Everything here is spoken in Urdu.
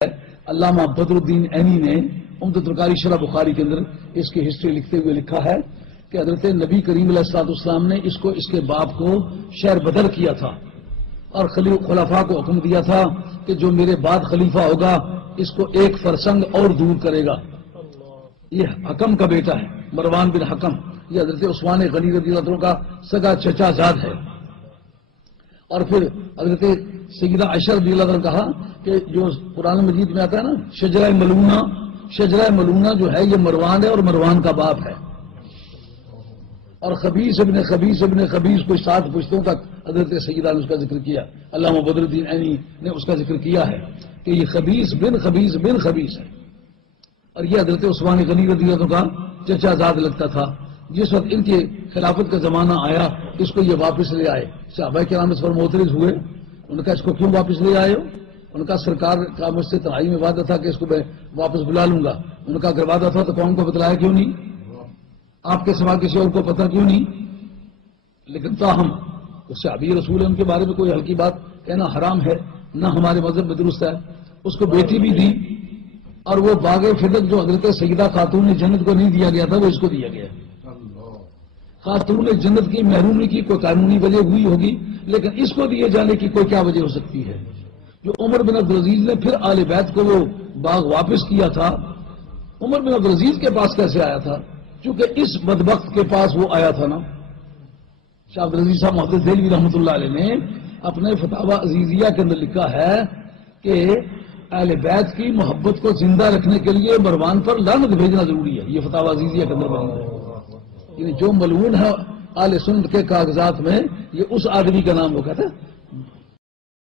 علامہ بدر الدین عینی نے عمدۃ القاری شرح بخاری کے اندر اس کی ہسٹری لکھتے ہوئے لکھا ہے کہ حضرت نبی کریم علیہ الصلوۃ والسلام نے اس کو اس کے باپ کو شہر بدر کیا تھا اور خلفاء کو حکم دیا تھا کہ جو میرے بعد خلیفہ ہوگا اس کو ایک فرسنگ اور دور کرے گا۔ یہ حکم کا بیٹا ہے، مروان بن حکم، یہ حضرت عثمان غنی رضی اللہ عنہ کا سگا چچا زاد ہے۔ اور پھر حضرت سیدہ عائشہ رضی اللہ عنہ کہا کہ جو قرآن مجید میں آتا ہے نا شجرہ ملونہ جو ہے یہ مروان ہے اور مروان کا باپ ہے۔ اور خبیث ابن خبیث کوئی 7 پشتوں تک حضرت سیدہ نے اس کا ذکر کیا۔ علامہ بدر الدین عینی نے اس کا ذکر کیا ہے کہ یہ خبیث بن خبیث ہے، اور یہ حضرت عثمان غنی رضی اللہ عنہ کا چچا زاد لگتا تھا۔ جس وقت ان کے خلافت کا زمانہ آیا اس کو یہ واپس لے آئے۔ صحابہ کرام اس پر معترض ہوئے، ان کا اس کو کیوں واپس لے آئے ہو؟ ان کا سرکار کا مجھ سے تنہائی میں وعدہ تھا کہ اس کو میں واپس بلا لوں گا۔ ان کا اگر وعدہ تھا تو قوم کو بتلایا کیوں نہیں؟ آپ کے سوا کسی اور کو پتہ کیوں نہیں؟ لیکن تاہم اس صحابی رسول ہے، ان کے بارے میں کوئی ہلکی بات کہنا حرام ہے، نہ ہمارے مذہب میں درست ہے۔ اس کو بیٹی بھی دی، اور وہ باغ فدق جو حضرت سیدہ خاتون جنت کو نہیں دیا گیا تھا وہ اس کو دیا گیا۔ خاتون جنت کی محرومی کی کوئی قانونی وجہ ہوئی ہوگی، لیکن اس کو دیے جانے کی کوئی کیا وجہ ہو سکتی ہے؟ جو عمر بن عبدالعزیز نے پھر آل بیت کو وہ باغ واپس کیا تھا، عمر بن عبدالعزیز کے پاس کیسے آیا تھا؟ چونکہ اس بدبخت کے پاس وہ آیا تھا نا۔ شاہ عبدالعزیز صاحب محدث دہلوی رحمۃ اللہ علیہ نے اپنے فتاوی عزیزیہ کے اندر لکھا ہے کہ اہل بیت کی محبت کو زندہ رکھنے کے لیے مروان پر لعنت بھیجنا ضروری ہے۔ یہ فتاوی عزیزیہ کے اندر بنی ہے، یعنی جو ملعون ہے آل سنت کے کاغذات میں یہ اس آدمی کا نام ہو کہتا ہے